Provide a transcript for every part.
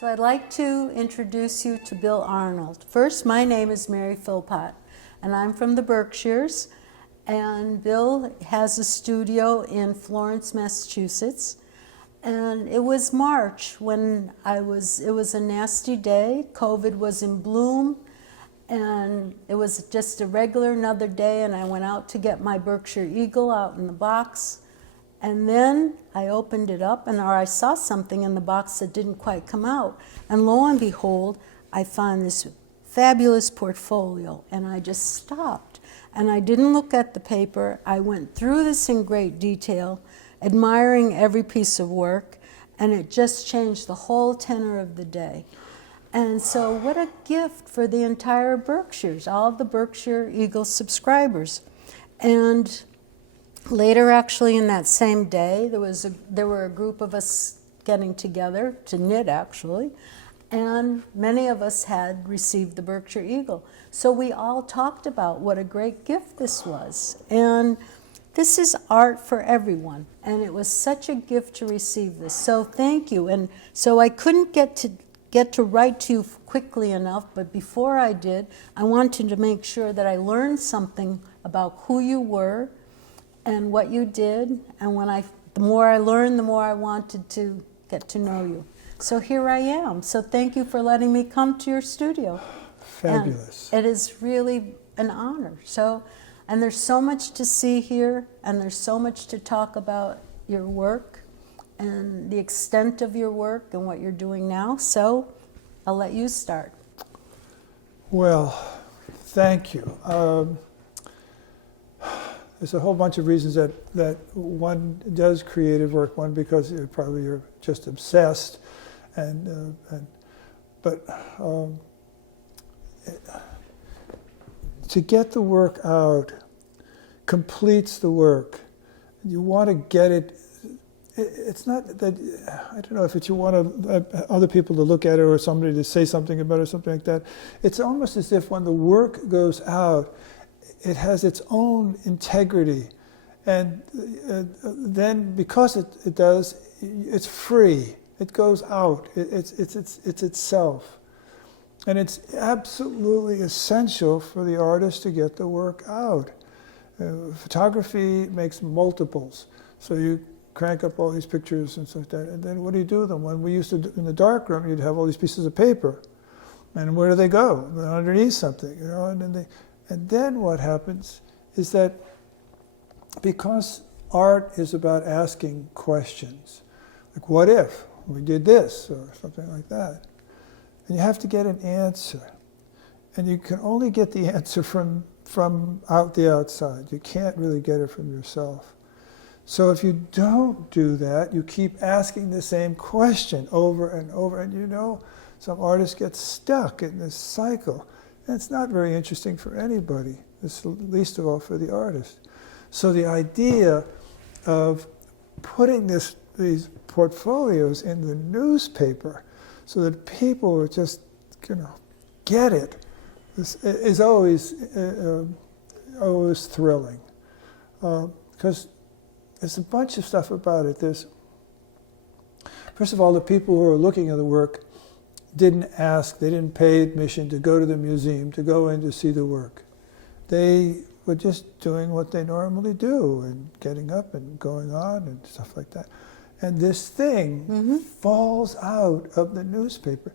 So I'd like to introduce you to Bill Arnold. First, my name is Mary Philpott, and I'm from the Berkshires. And Bill has a studio in Florence, Massachusetts. And it was March when it was a nasty day. COVID was in bloom, and it was just a regular another day, and I went out to get my Berkshire Eagle out in the box. And then I opened it up, or I saw something in the box that didn't quite come out. And lo and behold, I found this fabulous portfolio, and I just stopped. And I didn't look at the paper. I went through this in great detail, admiring every piece of work, and it just changed the whole tenor of the day. And so what a gift for the entire Berkshires, all of the Berkshire Eagle subscribers. And later, actually, in that same day, there were a group of us getting together to knit, actually, and many of us had received the Berkshire Eagle. So we all talked about what a great gift this was. And this is art for everyone, and it was such a gift to receive this. So thank you. And so I couldn't get to write to you quickly enough, but before I did, I wanted to make sure that I learned something about who you were and what you did. And the more I learned, the more I wanted to get to know you. So here I am. So thank you for letting me come to your studio. Fabulous. And it is really an honor. And there's so much to see here, and there's so much to talk about your work and the extent of your work and what you're doing now. So I'll let you start. Well, thank you. There's a whole bunch of reasons that one does creative work. One, because you're just obsessed, but to get the work out completes the work. You want to get it. It's not that, I don't know if you want other people to look at it or somebody to say something about it or something like that. It's almost as if when the work goes out, it has its own integrity. And then because it does, it's free. It goes out. It's itself. And it's absolutely essential for the artist to get the work out. Photography makes multiples. So you crank up all these pictures and stuff like that. And then what do you do with them? When we used to do in the darkroom, you'd have all these pieces of paper. And where do they go? They're underneath something, And then what happens is that because art is about asking questions, like what if we did this or something like that, and you have to get an answer. And you can only get the answer from out the outside. You can't really get it from yourself. So if you don't do that, you keep asking the same question over and over, and some artists get stuck in this cycle. And it's not very interesting for anybody, least of all for the artist. So the idea of putting these portfolios in the newspaper so that people would just, get it, is always thrilling. Because there's a bunch of stuff about it. First of all, the people who are looking at the work they didn't pay admission to go to the museum, to go in to see the work. They were just doing what they normally do and getting up and going on and stuff like that. And this thing falls out of the newspaper.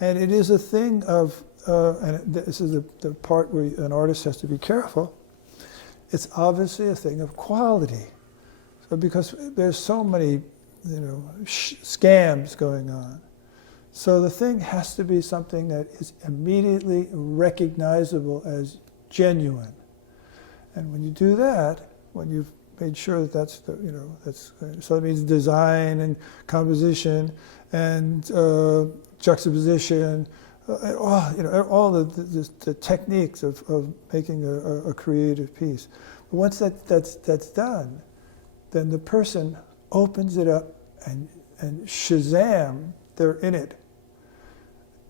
And it is a thing of, and this is the part where an artist has to be careful, it's obviously a thing of quality. So because there's so many, scams going on. So the thing has to be something that is immediately recognizable as genuine. And when you do that, when you've made sure that so that means design and composition and juxtaposition, all the techniques of making a creative piece. But once that's done, then the person opens it up and shazam, they're in it.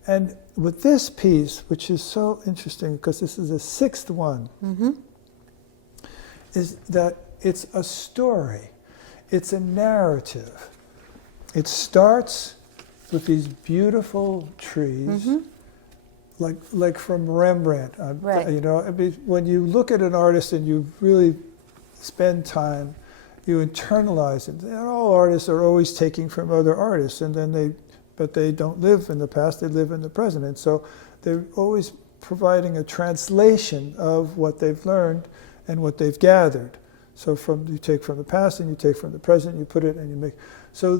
And with this piece, which is so interesting because this is the sixth one, is that it's a story. It's a narrative. It starts with these beautiful trees, like from Rembrandt. Right. You know, I mean, when you look at an artist and you really spend time, you internalize it. And all artists are always taking from other artists, and then but they don't live in the past; they live in the present, and so they're always providing a translation of what they've learned and what they've gathered. So you take from the past and you take from the present, you put it and you make. So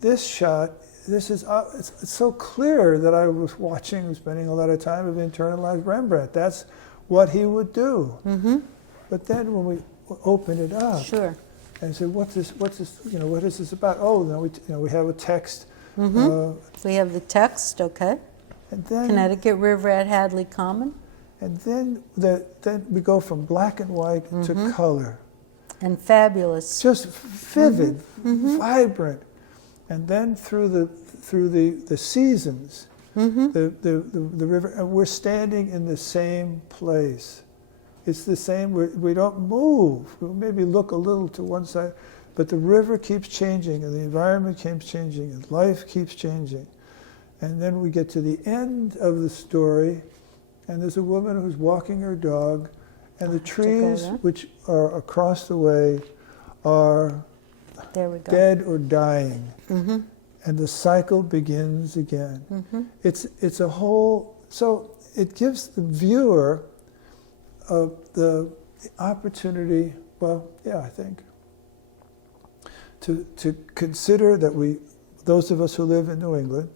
this shot, it's so clear that I was spending a lot of time of internalized Rembrandt. That's what he would do. But then when we open it up, Sure. and say, what's this? You know, what is this about? Oh, no, we have a text. We have the text, okay. And then Connecticut River at Hadley Common. And then we go from black and white to color. And fabulous. Just vivid, vibrant. And then through the seasons, the river, and we're standing in the same place. It's the same, we don't move. We maybe look a little to one side, but the river keeps changing, and the environment keeps changing, and life keeps changing. And then we get to the end of the story, and there's a woman who's walking her dog, and the trees which are across the way are dead or dying. And the cycle begins again. It's a whole, so it gives the viewer the opportunity, well, yeah, I think, to consider that those of us who live in New England,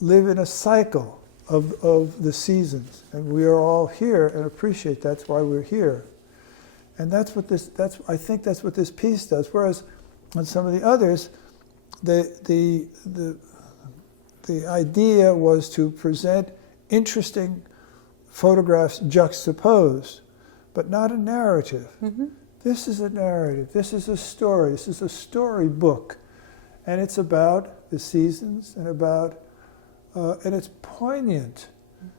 live in a cycle of the seasons, and we are all here and appreciate that's why we're here, and I think that's what this piece does. Whereas on some of the others, the idea was to present interesting photographs juxtaposed, but not a narrative. This is a narrative. This is a story. This is a storybook, and it's about the seasons and about. And it's poignant,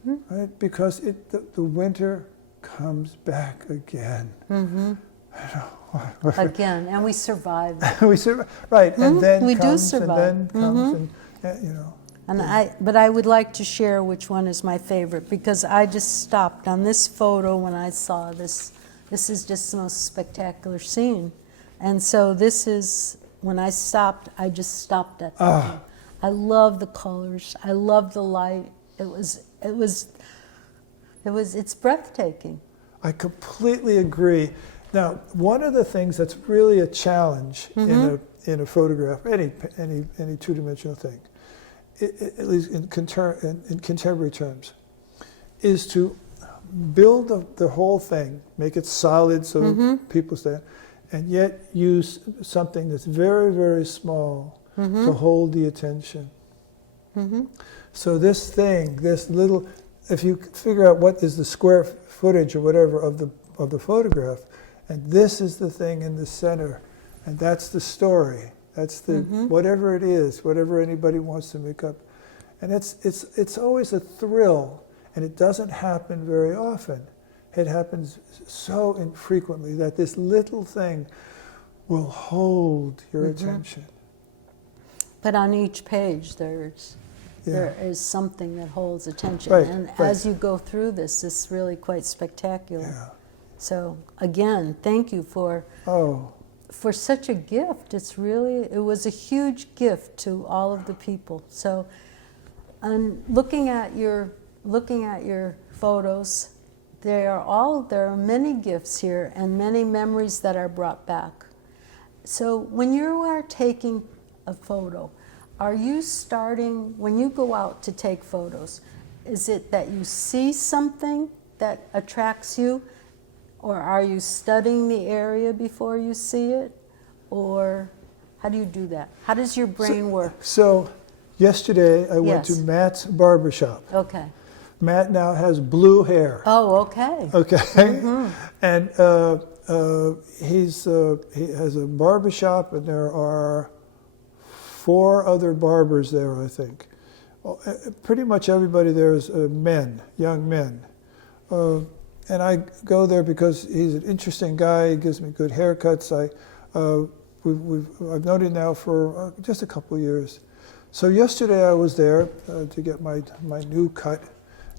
right? Because the winter comes back again. Again, and we survive. We survive, right? And then we comes, do survive. and then comes, and you know. But I would like to share which one is my favorite, because I just stopped on this photo when I saw this. This is just the most spectacular scene, and so this is when I stopped. I just stopped at that. I love the colors. I love the light. It's breathtaking. I completely agree. Now, one of the things that's really a challenge in a photograph, any two-dimensional thing, at least in contemporary terms, is to build the whole thing, make it solid so people stand, and yet use something that's very, very small to hold the attention. So this little, if you figure out what is the square footage or whatever of the photograph, and this is the thing in the center, and that's the story. That's the whatever it is, whatever anybody wants to make up, and it's always a thrill, and it doesn't happen very often. It happens so infrequently that this little thing will hold your attention. But on each page, there is something that holds attention, right, and right. as you go through this, it's really quite spectacular. Yeah. So again, thank you for such a gift. It was a huge gift to all of the people. So, and looking at your photos, there are many gifts here and many memories that are brought back. So when you are taking a photo, are you starting, when you go out to take photos, is it that you see something that attracts you, or are you studying the area before you see it, or how do you do that? How does your brain work? So yesterday I went to Matt's barbershop. Okay. Matt now has blue hair. Oh, okay. Okay. And he has a barbershop, and there are 4 other barbers there, I think. Pretty much everybody there is men, young men. And I go there because he's an interesting guy. He gives me good haircuts. I've known him now for just a couple of years. So yesterday I was there to get my new cut,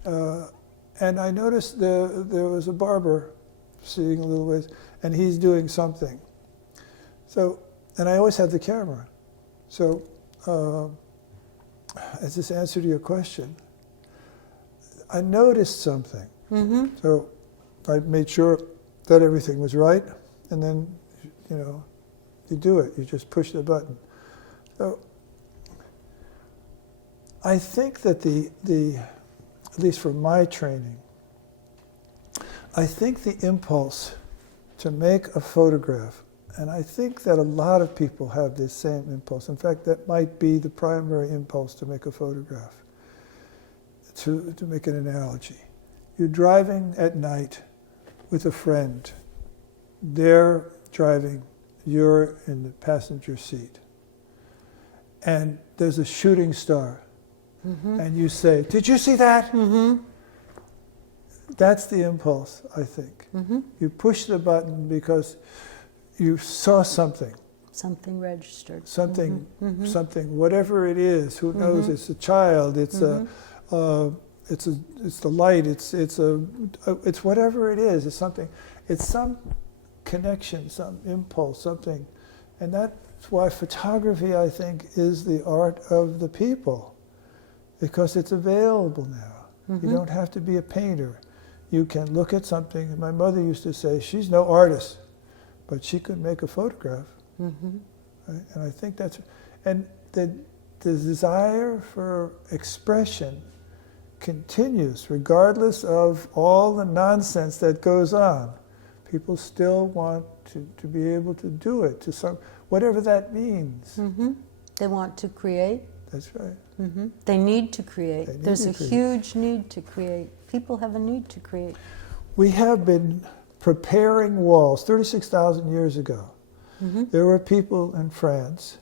and I noticed there was a barber sitting a little ways, and he's doing something. So, and I always have the camera. So, as this answer to your question, I noticed something. Mm-hmm. So I made sure that everything was right, and then, you do it. You just push the button. So I think that at least for my training, I think the impulse to make a photograph, and I think that a lot of people have this same impulse. In fact, that might be the primary impulse to make a photograph. To make an analogy, you're driving at night with a friend. They're driving, you're in the passenger seat. And there's a shooting star. Mm-hmm. And you say, "Did you see that?" Mm-hmm. That's the impulse, I think. Mm-hmm. You push the button because you saw something. Something registered. Something, mm-hmm. something, whatever it is. Who knows? Mm-hmm. It's a child. It's it's the light. It's whatever it is. It's something. It's some connection, some impulse, something, and that's why photography, I think, is the art of the people, because it's available now. Mm-hmm. You don't have to be a painter. You can look at something. My mother used to say, she's no artist, but she could make a photograph. Mm-hmm. Right? And I think that's, and the desire for expression continues regardless of all the nonsense that goes on. People still want to be able to do it, to some, whatever that means. Mm-hmm. They want to create. That's right. Mm-hmm. They need to create. There's a huge need to create. People have a need to create. We have been preparing walls 36,000 years ago. Mm-hmm. There were people in France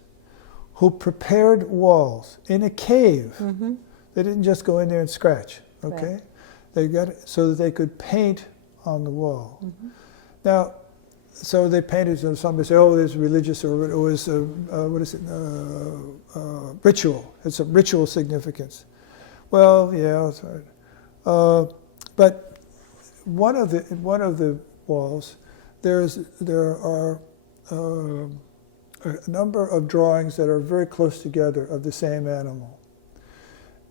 who prepared walls in a cave. Mm-hmm. They didn't just go in there and scratch, okay? Right. They got it so that they could paint on the wall. Mm-hmm. Now, so they painted, so somebody say, oh, there's religious, or it was, ritual. It's a ritual significance. Well, yeah, that's right. But one of the walls, there are a number of drawings that are very close together of the same animal.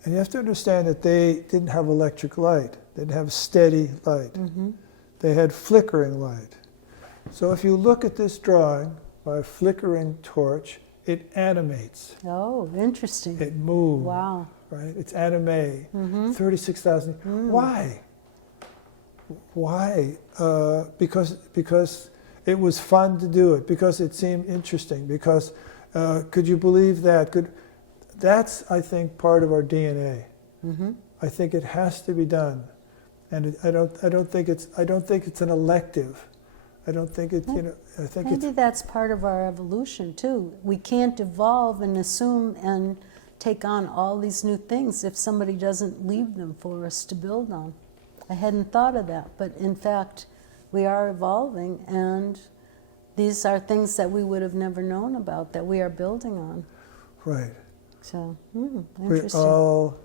And you have to understand that they didn't have electric light. They didn't have steady light. Mm-hmm. They had flickering light. So if you look at this drawing by a flickering torch, it animates. Oh, interesting. It moves. Wow. Right? It's anime. Mm-hmm. 36,000. Mm. Why? Why? Because it was fun to do it. Because it seemed interesting. Because could you believe that? That's, I think, part of our DNA. Mm-hmm. I think it has to be done, and I don't think it's an elective. I don't think it's, I think maybe that's part of our evolution too. We can't evolve and assume and take on all these new things if somebody doesn't leave them for us to build on. I hadn't thought of that, but in fact, we are evolving, and these are things that we would have never known about that we are building on. Right. So, interesting. We're all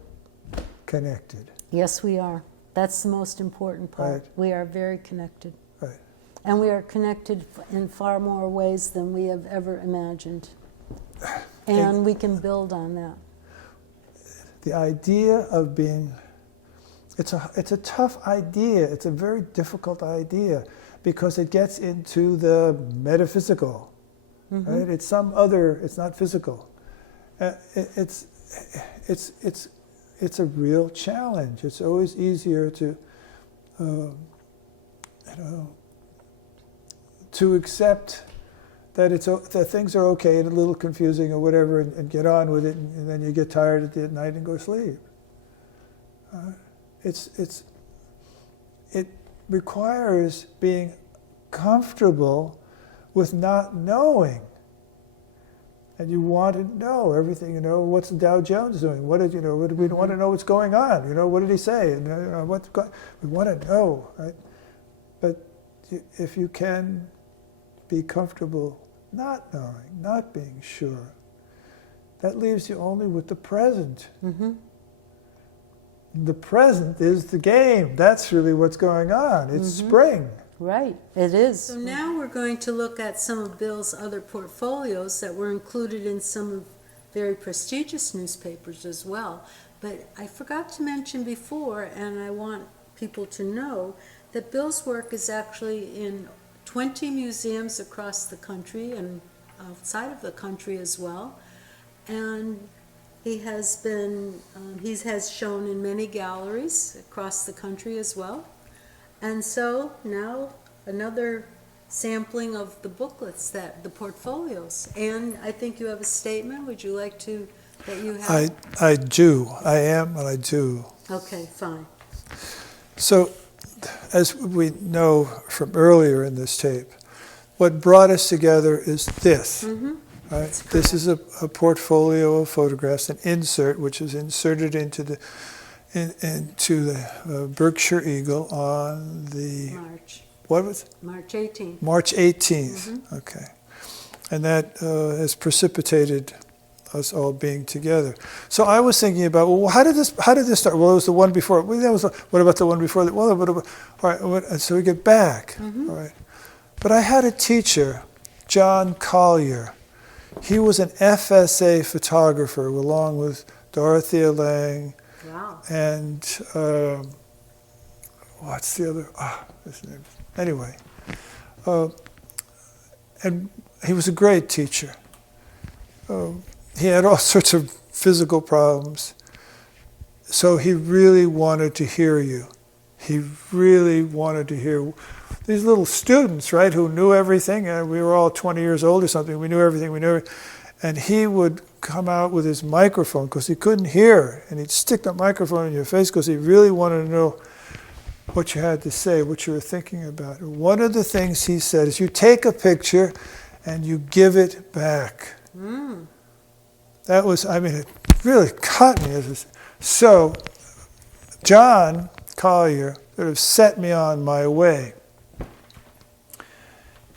connected. Yes, we are. That's the most important part. Right. We are very connected. Right. And we are connected in far more ways than we have ever imagined. And we can build on that. The idea of being, it's a tough idea. It's a very difficult idea because it gets into the metaphysical. Mm-hmm. Right? It's not physical. It's a real challenge. It's always easier to accept that that things are okay and a little confusing or whatever, and get on with it, and then you get tired at the night and go to sleep. It requires being comfortable with not knowing. And you want to know everything. What's Dow Jones doing? We want to know what's going on. What did he say? And we want to know, right? But if you can be comfortable not knowing, not being sure, that leaves you only with the present. Mm-hmm. The present is the game. That's really what's going on. It's spring. Right, it is. So now we're going to look at some of Bill's other portfolios that were included in some of very prestigious newspapers as well. But I forgot to mention before, and I want people to know, that Bill's work is actually in 20 museums across the country and outside of the country as well. And he has been, he has shown in many galleries across the country as well. And so now another sampling of the booklets, that the portfolios. And I think you have a statement. Would you like to, that you have? I do. I am and I do. Okay, fine. So, as we know from earlier in this tape, what brought us together is this. Right? This is a portfolio of photographs, an insert, which is inserted into the Berkshire Eagle on the March. What was it? March 18th. March 18th. Okay, and that has precipitated us all being together. So I was thinking about, well, how did this start? Well, it was the one before. Well, that was what about the one before that? Well, all right. And so we get back. All right, but I had a teacher, John Collier. He was an FSA photographer along with Dorothea Lange. Wow. And what's the other? His name. Anyway, and he was a great teacher. He had all sorts of physical problems, so he really wanted to hear you. He really wanted to hear these little students, right, who knew everything. And we were all 20 years old or something. We knew everything. And he would come out with his microphone because he couldn't hear, and he'd stick the microphone in your face because he really wanted to know what you had to say, what you were thinking about. And one of the things he said is, you take a picture and you give it back. That was, I mean, it really caught me. So John Collier sort of set me on my way.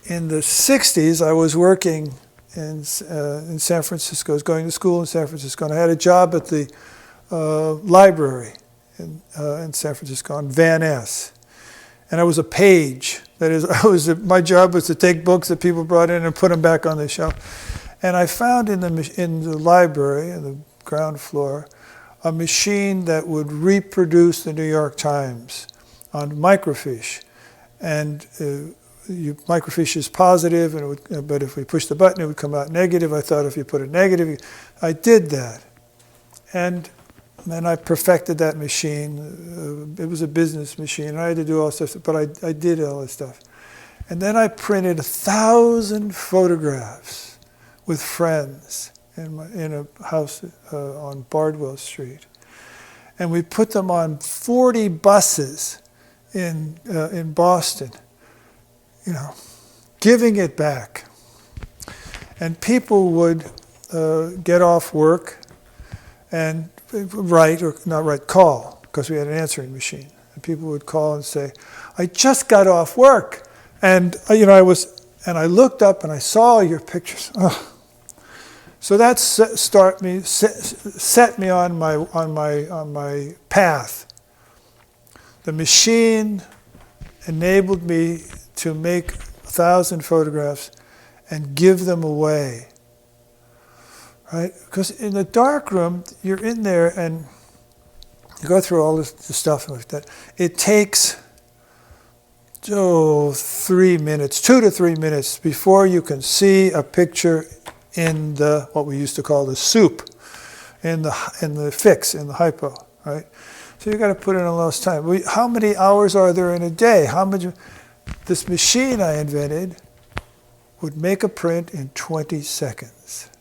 In the 60s, I was working in San Francisco. I was going to school in San Francisco, and I had a job at the library in San Francisco on Van Ness. And I was a page. That is, my job was to take books that people brought in and put them back on the shelf. And I found in the library, in the ground floor, a machine that would reproduce the New York Times on microfiche. And microfiche is positive, and but if we push the button, it would come out negative. I thought if you put a negative, I did that. And then I perfected that machine. It was a business machine. I had to do all stuff, but I did all this stuff. And then I printed 1,000 photographs with friends in a house on Bardwell Street. And we put them on 40 buses in Boston, giving it back. And people would get off work and call, because we had an answering machine. And people would call and say, I just got off work. And I looked up and I saw your pictures. Oh. So that set me on my path. The machine enabled me to make 1,000 photographs and give them away. Right? Because in the dark room, you're in there and you go through all this stuff like that. It takes 2 to 3 minutes before you can see a picture in the, what we used to call the soup, in the fix, in the hypo, right? So you got to put in a lot of time. How many hours are there in a day? This machine I invented would make a print in 20 seconds.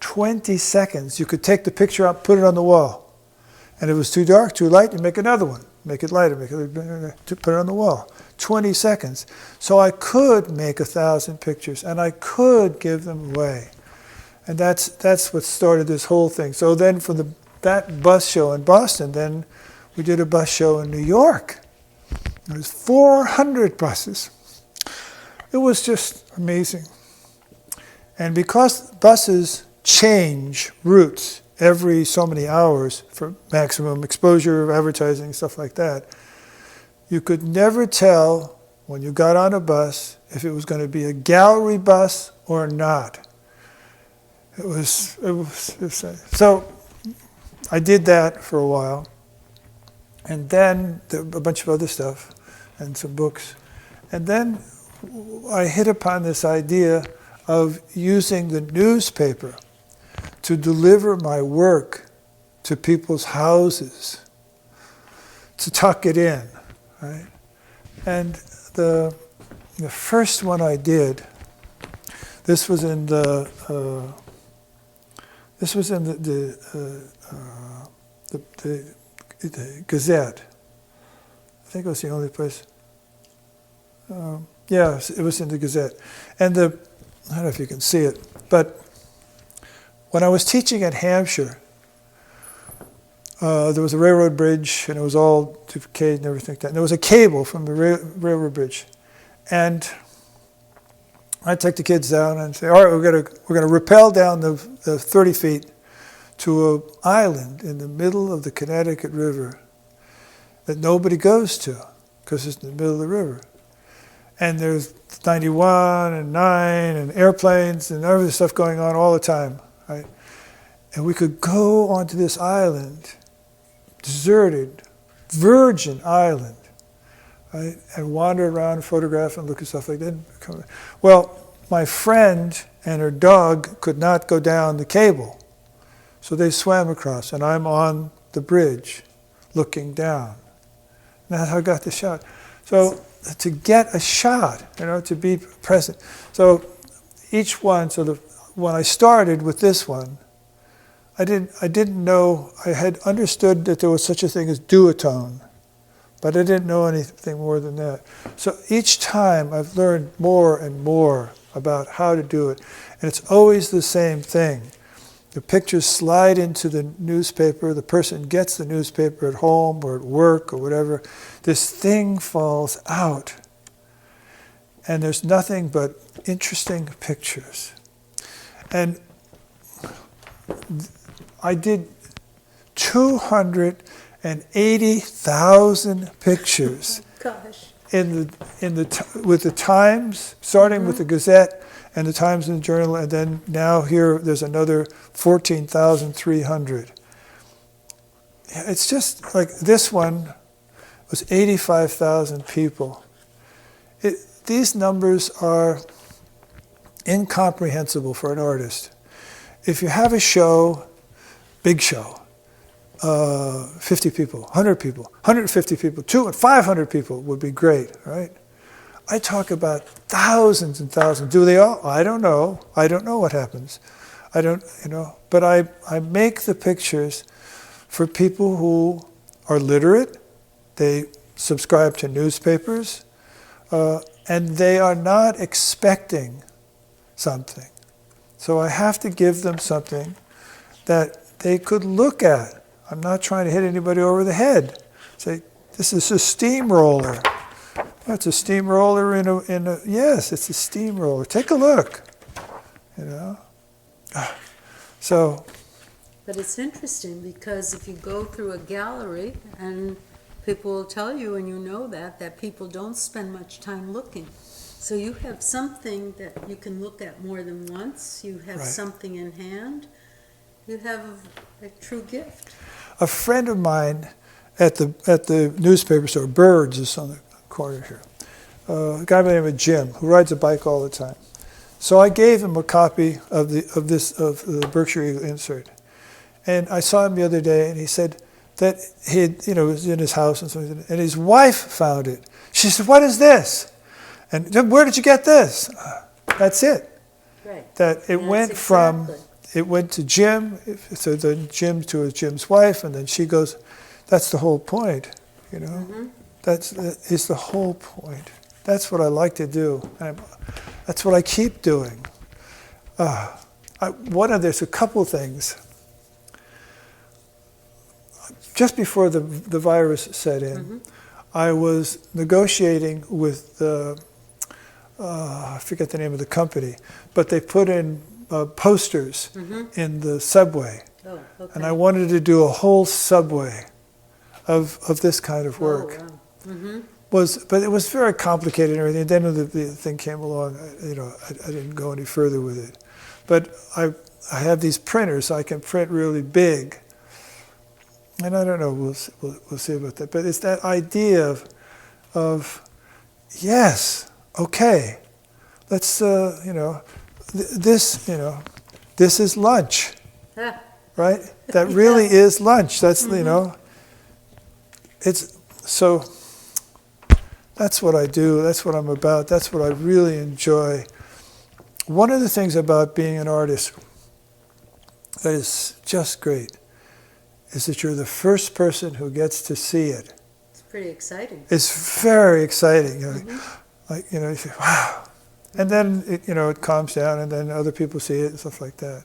20 seconds. You could take the picture out, put it on the wall. And if it was too dark, too light, you make another one. Make it lighter, put it on the wall. 20 seconds. So I could make 1,000 pictures, and I could give them away. And that's what started this whole thing. So then from that bus show in Boston, then we did a bus show in New York. There was 400 buses. It was just amazing. And because buses change routes every so many hours for maximum exposure, advertising, stuff like that. You could never tell when you got on a bus if it was going to be a gallery bus or not. So I did that for a while, and then a bunch of other stuff and some books. And then I hit upon this idea of using the newspaper to deliver my work to people's houses, to tuck it in, right? And the first one I did, this was in the Gazette. I think it was the only place. Yeah, it was in the Gazette. And I don't know if you can see it, but when I was teaching at Hampshire, there was a railroad bridge, and it was all decayed and everything like that. And there was a cable from the railroad bridge. And I'd take the kids down and say, all right, we're going to rappel down the 30 feet to an island in the middle of the Connecticut River that nobody goes to because it's in the middle of the river. And there's 91 and 9 and airplanes and other stuff going on all the time, right? And we could go onto this island, deserted, virgin island, right? And wander around and photograph and look at stuff like that. Well, my friend and her dog could not go down the cable. So they swam across, and I'm on the bridge looking down. And that's how I got the shot. So to get a shot, to be present. So each one, when I started with this one, I didn't know, I had understood that there was such a thing as duotone, but I didn't know anything more than that. So each time I've learned more and more about how to do it. And it's always the same thing. The pictures slide into the newspaper, the person gets the newspaper at home or at work or whatever. This thing falls out. And there's nothing but interesting pictures. And I did 280,000 pictures. Gosh. With the Times, starting with the Gazette and the Times and the Journal, and then now here there's another 14,300. It's just like this one was 85,000 people. These numbers are incomprehensible for an artist. If you have a show, big show, 50 people, 100 people, 150 people, 200, 500 people would be great, right? I talk about thousands and thousands. Do they all? I don't know. I don't know what happens. I don't, but I make the pictures for people who are literate. They subscribe to newspapers, and they are not expecting something. So I have to give them something that they could look at. I'm not trying to hit anybody over the head. Say, this is a steamroller. That's a steamroller yes, it's a steamroller. Take a look, So. But it's interesting because if you go through a gallery and people will tell you, and that people don't spend much time looking. So you have something that you can look at more than once. You have something in hand. You have a true gift. A friend of mine at the newspaper store, Birds is on the corner here, a guy by the name of Jim, who rides a bike all the time. So I gave him a copy of the Berkshire Eagle insert, and I saw him the other day, and he said that he was in his house and something, and his wife found it. She said, "What is this?" And where did you get this? That's it. Right. That it went from. It went to Jim, so then Jim to Jim's wife, and then she goes. That's the whole point, Mm-hmm. That is the whole point. That's what I like to do. And that's what I keep doing. There's a couple things. Just before the virus set in, I was negotiating with I forget the name of the company, but they put in posters in the subway. Oh, okay. And I wanted to do a whole subway of this kind of work. Oh, wow. But it was very complicated and everything. Then the thing came along, I didn't go any further with it. But I have these printers, so I can print really big. And I don't know, we'll see about that. But it's that idea of yes, okay, let's, this is lunch, right? That really is lunch. That's, it's, so that's what I do. That's what I'm about. That's what I really enjoy. One of the things about being an artist that is just great is that you're the first person who gets to see it. It's pretty exciting. It's very exciting. You say, wow. And then, it calms down, and then other people see it and stuff like that.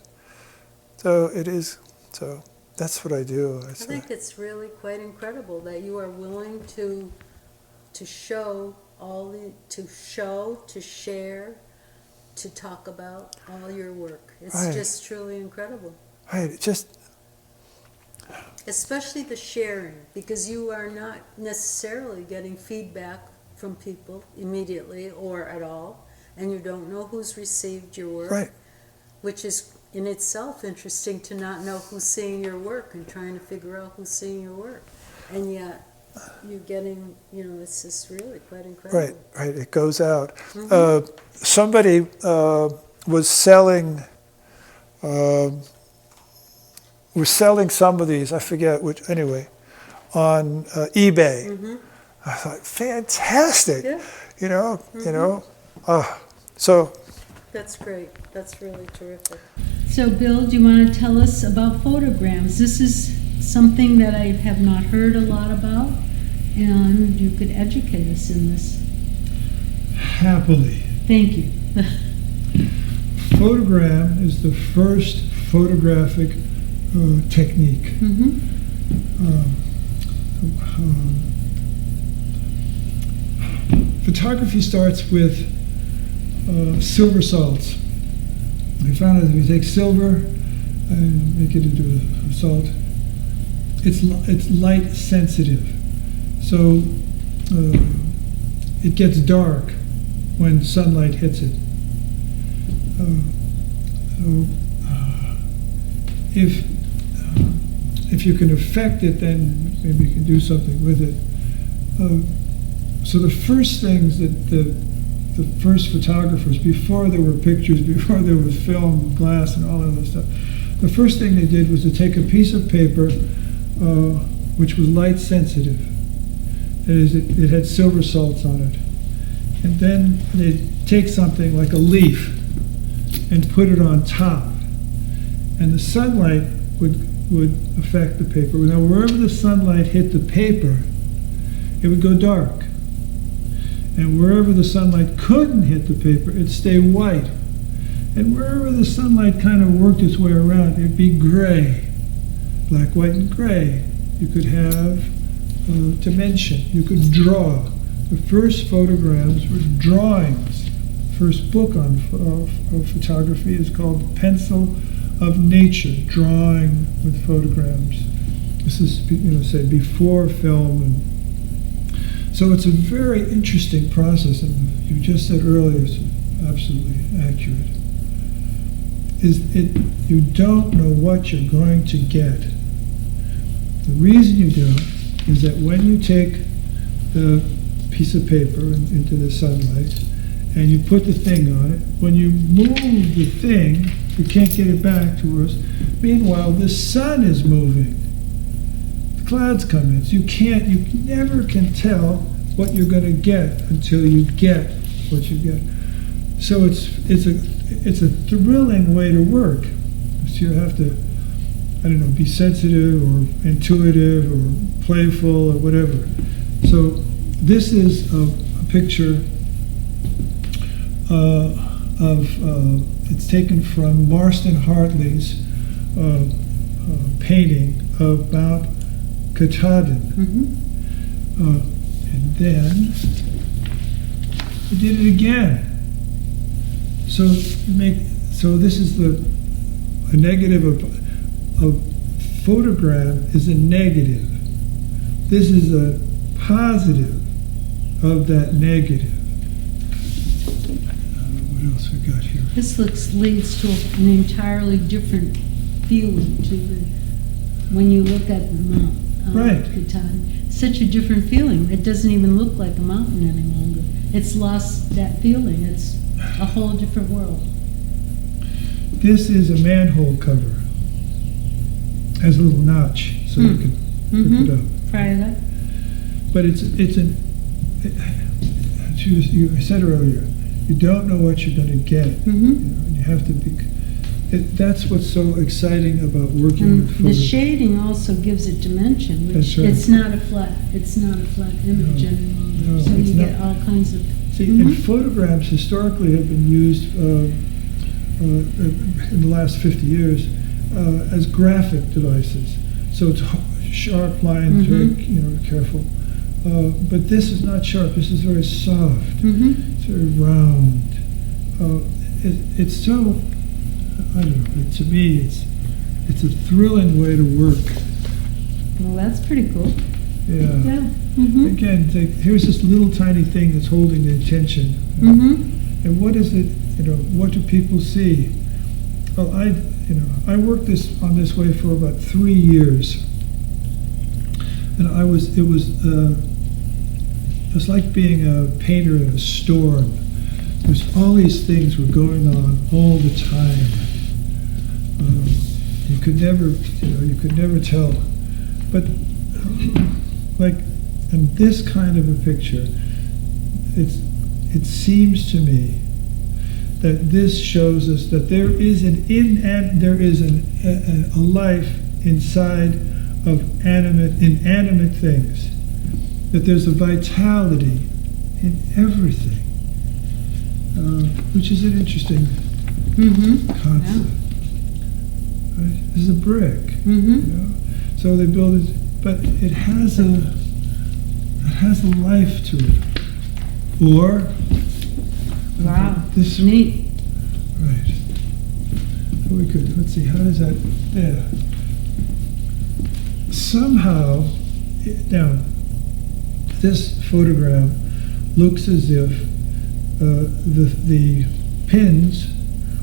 So it is, so that's what I do. I think it's really quite incredible that you are willing to show to share, to talk about all your work. It's just truly incredible. Right, especially the sharing, because you are not necessarily getting feedback from people immediately or at all, and you don't know who's received your work, right. Which is in itself interesting, to not know who's seeing your work and trying to figure out who's seeing your work. And yet you're getting, it's just really quite incredible. Right, it goes out. Somebody was selling some of these, I forget which, anyway, on eBay. I thought, fantastic, so. That's great. That's really terrific. So, Bill, do you want to tell us about photograms? This is something that I have not heard a lot about, and you could educate us in this. Happily. Thank you. Photogram is the first photographic technique. Photography starts with silver salts. We found that if you take silver and make it into a salt, it's light sensitive. So it gets dark when sunlight hits it. If you can affect it, then maybe you can do something with it. So the first things that the first photographers, before there were pictures, before there was film, glass, and all of that stuff, the first thing they did was to take a piece of paper which was light sensitive. That is, it had silver salts on it. And then they'd take something like a leaf and put it on top. And the sunlight would affect the paper. Now, wherever the sunlight hit the paper, it would go dark. And wherever the sunlight couldn't hit the paper, it'd stay white. And wherever the sunlight kind of worked its way around, it'd be gray. Black, white, and gray. You could have dimension. You could draw. The first photograms were drawings. First book on photography is called Pencil of Nature, Drawing with Photograms. This is, say, before film. And so it's a very interesting process, and you just said earlier, it's absolutely accurate. You don't know what you're going to get. The reason you don't is that when you take the piece of paper into the sunlight and you put the thing on it, when you move the thing, you can't get it back to us. Meanwhile, the sun is moving. The clouds come in. So you never can tell what you're going to get until you get what you get. So it's a thrilling way to work. So you have to, be sensitive or intuitive or playful or whatever. So this is a picture it's taken from Marston Hartley's painting of Mount Katahdin. And then we did it again. So So this is a negative of a photogram is a negative. This is a positive of that negative. What else we got here? This leads to an entirely different feeling to when you look at the Mount Right. Katahdin. Such a different feeling. It doesn't even look like a mountain any longer. It's lost that feeling. It's a whole different world. This is a manhole cover. Has a little notch so you can pick it up. Try that. But it's you said earlier, you don't know what you're going to get. And you have to be. That's what's so exciting about working with The photos. shading also gives it dimension. Which That's right. It's not a flat image No. any longer. No, So it's you not. get all kinds of. See, and photographs historically have been used in the last 50 years as graphic devices. So it's sharp lines, very careful. But this is not sharp. This is very soft. It's very round. It's so. I don't know. To me, it's a thrilling way to work. Well, that's pretty cool. Yeah. Yeah. Again, here's this little tiny thing that's holding the attention. And what is it? What do people see? Well, I worked on this way for about 3 years, and it was like being a painter in a storm. There's all these things were going on all the time. You could never tell. But like in this kind of a picture, it seems to me that this shows us that there is a life inside of inanimate things. That there's a vitality in everything. Which is an interesting concept. Right? This is a brick. So they build it, but it has a life to it. Or Wow. this Neat. right. So we could let's see. How does that? Yeah. Somehow, now this photograph looks as if the pins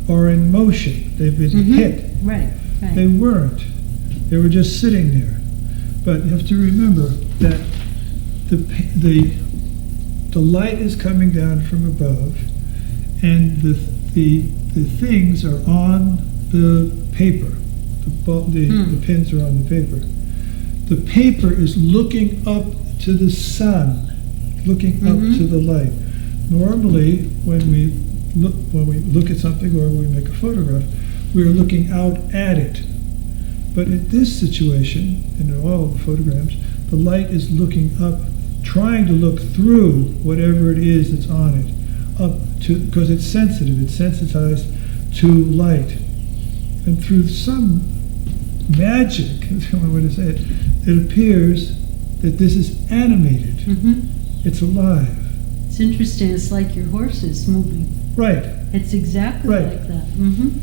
are in motion. They've been hit. Right. They weren't. They were just sitting there. But you have to remember that the light is coming down from above, and the things are on the paper. The pins are on the paper. The paper is looking up to the sun, looking up to the light. Normally, when we look at something or we make a photograph, we are looking out at it. But in this situation, in all the photographs, the light is looking up, trying to look through whatever it is that's on it, up to, because it's sensitive, it's sensitized to light. And through some magic, is the only way to say it, it appears that this is animated. It's alive. It's interesting. It's like your horse is moving. Right. It's exactly Right. like that.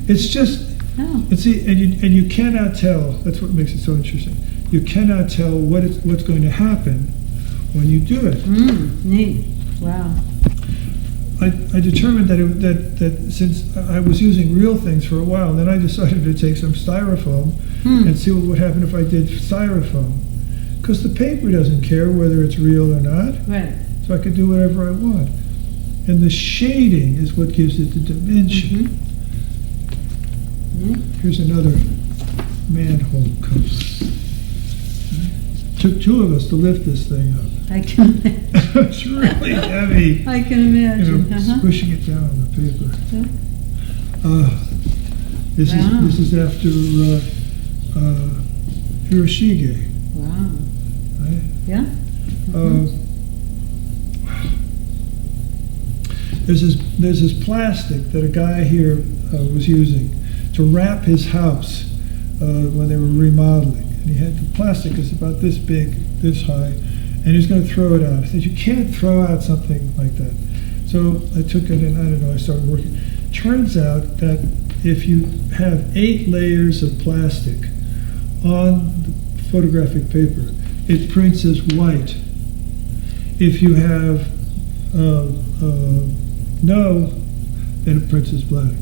It's just, Oh. and see, and you cannot tell. That's what makes it so interesting. You cannot tell what's going to happen when you do it. Neat. Wow. I determined that since I was using real things for a while, then I decided to take some styrofoam and see what would happen if I did styrofoam, because the paper doesn't care whether it's real or not. Right. So I could do whatever I want. And the shading is what gives it the dimension. Here's another manhole cover. Took 2 of us to lift this thing up. I can imagine. It's really heavy. I can imagine. Squishing it down on the paper. Yeah. This is after Hiroshige. Wow. Right? Yeah. There's this plastic that a guy here was using to wrap his house when they were remodeling. And he had the plastic is about this big, this high, and he was going to throw it out. I said, you can't throw out something like that. So I took it and I started working. Turns out that if you have 8 layers of plastic on the photographic paper, it prints as white. If you have no, then it prints as black.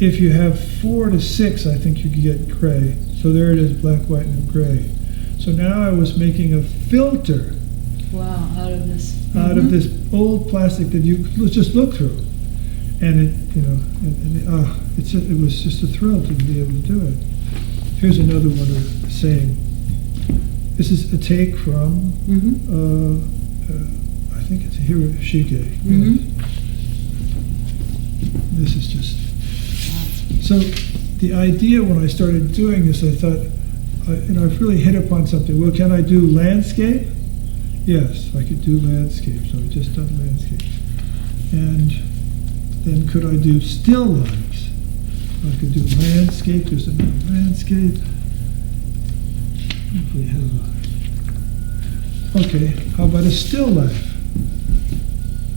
If you have 4 to 6, I think you can get gray. So there it is, black, white, and gray. So now I was making a filter Out of this. out of this old plastic that you could just look through. And it, it was just a thrill to be able to do it. Here's another one of the same. This is a take from, I think it's Hiroshige. This is just, so the idea when I started doing this, I thought, I've really hit upon something. Well, can I do landscape? Yes, I could do landscape, so I just done landscape. And then could I do still lifes? I could do landscape, there's another landscape. If we have okay, how about a still life?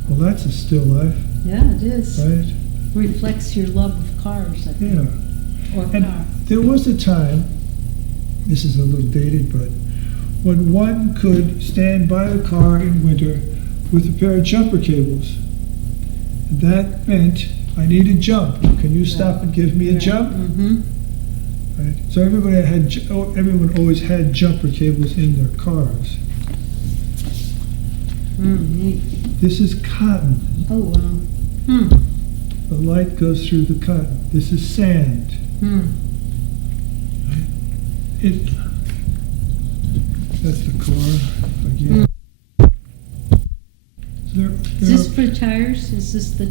Well, that's a still life. Yeah, it is. Right? Reflects your love of cars, I think. Yeah. Or And car. there was a time, this is a little dated, but when one could stand by a car in winter with a pair of jumper cables. And that meant I need a jump. Can you stop and give me a jump? Right? So everyone always had jumper cables in their cars. Neat. This is cotton. Oh, wow. The light goes through the cotton. This is sand. That's the car again. Is this for tires? Is this to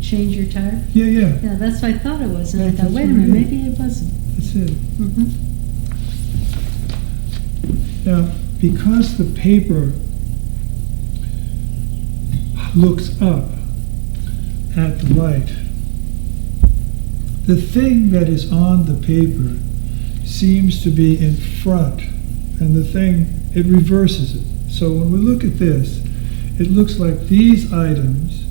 change your tire? Yeah. Yeah, that's what I thought it was. And I Yeah, thought, that's wait a what minute, it is. maybe it wasn't. That's it. Now, because the paper looks up at the light, the thing that is on the paper seems to be in front, and the thing, it reverses it. So when we look at this, it looks like these items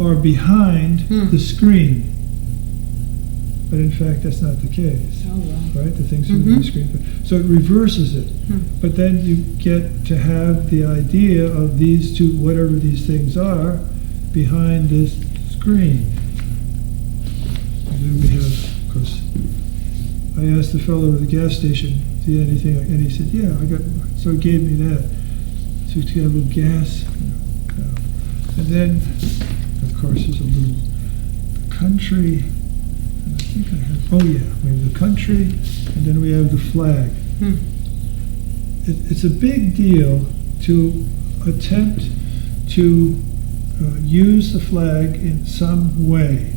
are behind the screen. But in fact, that's not the case. Oh, wow. Right? The things are on the screen. So it reverses it. But then you get to have the idea of these two, whatever these things are, behind this screen. And then we have, of course, I asked the fellow at the gas station, do you have anything? And he said, yeah, I got, so he gave me that. So to get a little gas. And then, of course, there's a little country. And I think I have, oh yeah, we have the country, and then we have the flag. It's a big deal to attempt to use the flag in some way.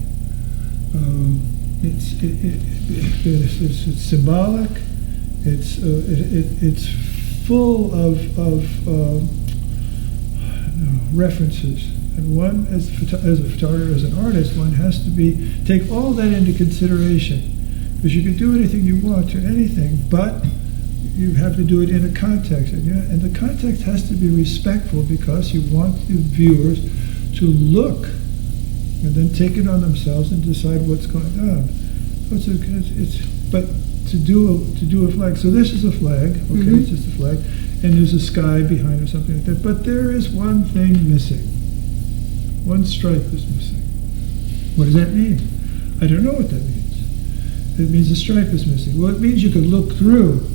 It's symbolic. It's full of references, and one as a photographer, as an artist, one has to take all that into consideration, because you can do anything you want to anything, but you have to do it in a context, and the context has to be respectful, because you want the viewers to look and then take it on themselves and decide what's going on. So but to do a flag. So this is a flag. Okay, it's just a flag, and there's a sky behind or something like that. But there is one thing missing. One stripe is missing. What does that mean? I don't know what that means. It means a stripe is missing. Well, it means you could look through,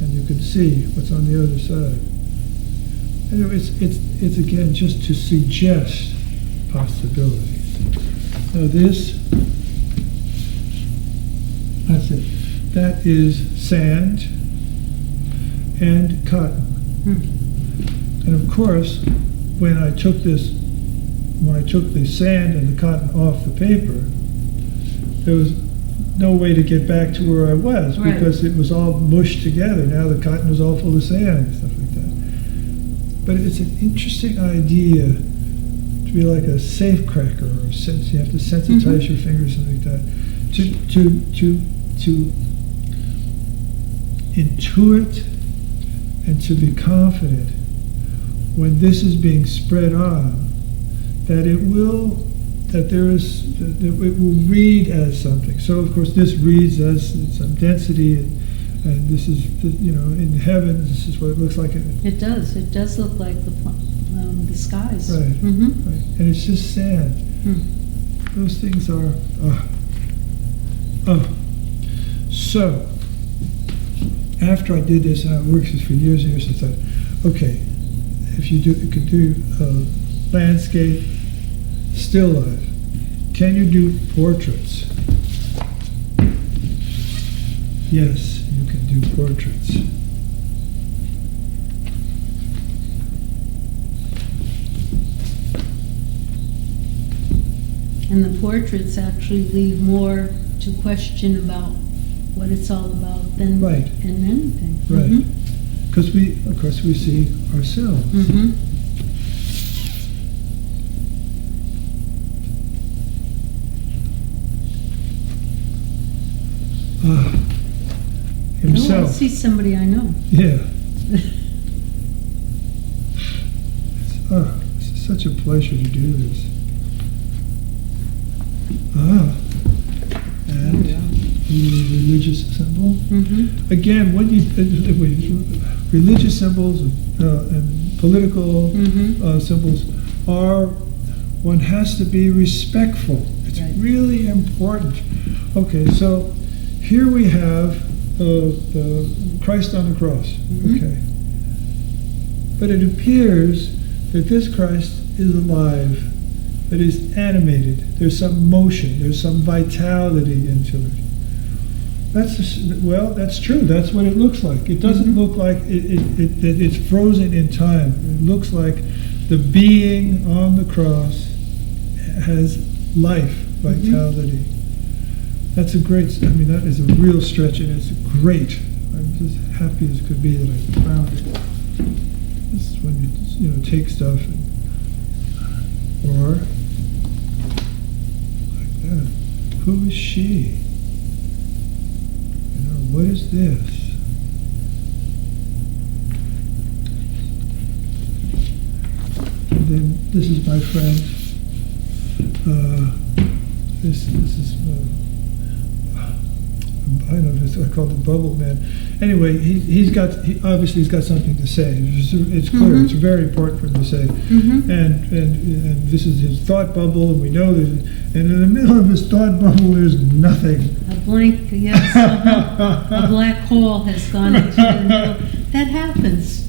and you can see what's on the other side. Anyway, it's again just to suggest possibilities. Now this, that's it. That is sand and cotton. And of course, when I took the sand and the cotton off the paper, there was no way to get back to where I was, because it was all mushed together. Now the cotton was all full of sand and stuff like that. But it's an interesting idea to be like a safe cracker, or you have to sensitize your fingers, something like that, to intuit and to be confident when this is being spread on, that it will that there is, that it will read as something. So of course this reads as some density, and this is, you know, in heaven, this is what it looks like. It does. It does look like the skies. Right, Mm-hmm. right. And it's just sand. Those things are, So, after I did this, and I worked this for years and years, I thought, okay, if you could do landscape, still life, can you do portraits? Yes, you can do portraits. And the portraits actually leave more to question about what it's all about than Right. in anything. Right. Because of course, we see ourselves. Mm-hmm. Ah, Oh, I himself. see somebody I know. Yeah. It's such a pleasure to do this. And the religious symbol. Mm-hmm. Again, when you religious symbols and political symbols are, one has to be respectful. It's Right. really important. Okay, so here we have Christ on the cross. Mhm. Okay, but it appears that this Christ is alive, that is animated. There's some motion. There's some vitality into it. That's true. That's what it looks like. It doesn't look like that it's frozen in time. It looks like the being on the cross has life, vitality. That's a great, I mean, that is a real stretch, and it's great. I'm just happy as could be that I found it. This is when you take stuff or like that. Who is she? What is this? And then this is my friend. This is I don't know. I called it Bubble Man. Anyway, he obviously he's got something to say. It's clear. It's very important for him to say. And this is his thought bubble, and we know that. And in the middle of his thought bubble, there's nothing. A blank, yes. A black hole has gone into the middle. That happens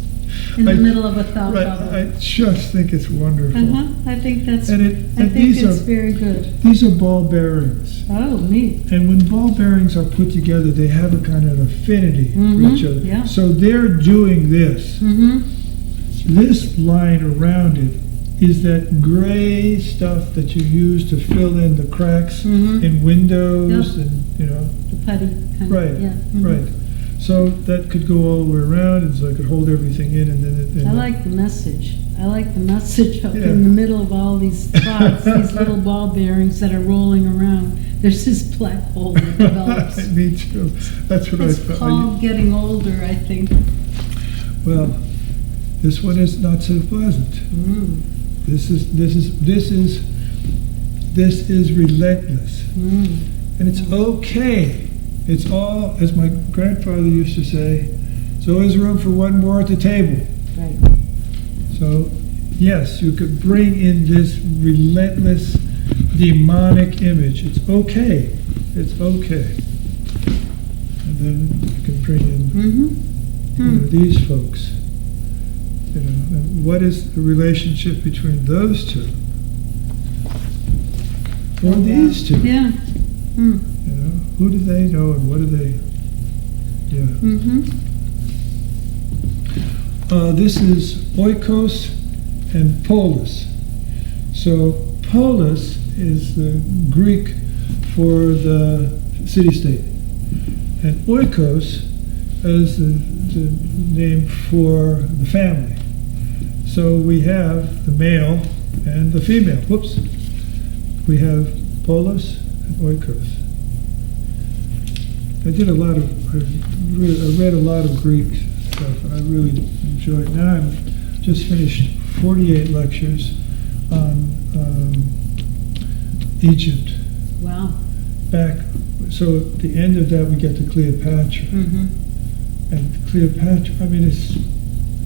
in the middle of a thought bubble. I just think it's wonderful. I think that's. And I think it's very good. These are ball bearings. Oh, neat. And when ball bearings are put together, they have a kind of affinity for each other. Yeah. So they're doing this. This line around it is that gray stuff that you use to fill in the cracks in windows and The putty kind right, of. Yeah. right. So that could go all the way around, and so I could hold everything in, and then I like the message. I like the message up in the middle of all these thoughts, these little ball bearings that are rolling around. There's this black hole that develops. Me too. That's what It's I thought. called getting older, I think. Well, this one is not so pleasant. This is relentless, and it's okay. It's all, as my grandfather used to say, there's always room for one more at the table. Right. So, yes, you could bring in this relentless, demonic image. It's okay. It's okay. And then you can bring in these folks. And what is the relationship between those two? Or these two? Yeah. Who do they know and what do they? Yeah. This is oikos and polis. So polis is the Greek for the city-state, and oikos is the name for the family. So we have the male and the female. Whoops. We have polis and oikos. I read a lot of Greek stuff, and I really enjoy it. Now I've just finished 48 lectures on Egypt. Wow. Back, so at the end of that we get to Cleopatra. Mm-hmm. And Cleopatra, I mean, it's,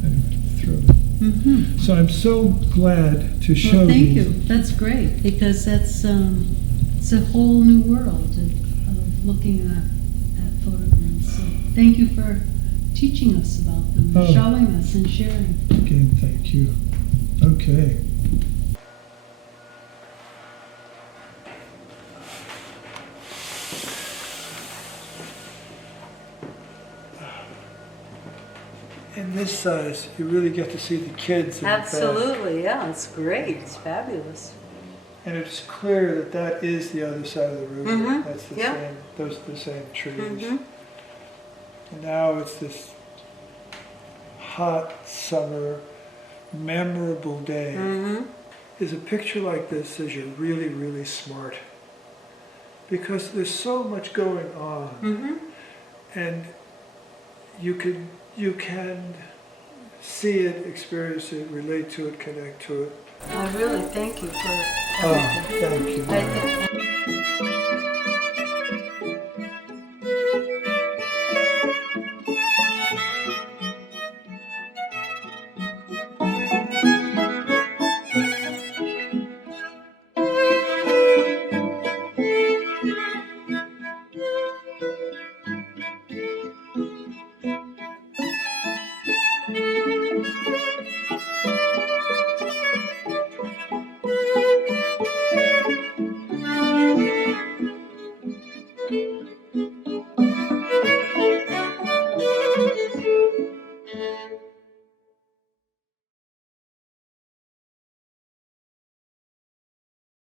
anyway, throw it. Mm-hmm. So I'm so glad to show Well, thank these. you. That's great, because that's it's a whole new world of looking at photographs. So thank you for teaching us about them, Oh. showing us and sharing. Again, thank you. Okay. In this size, you really get to see the kids in the back. Absolutely, yeah, it's great. It's fabulous. And it's clear that that is the other side of the river. Mhm, That's the yeah. same, those are the same trees. Mm-hmm. And now it's this hot summer, memorable day. Mm-hmm. Is a picture like this says you're really, really smart. Because there's so much going on. Mm-hmm. And you can see it, experience it, relate to it, connect to it. I really thank you for Oh, everything. thank you. I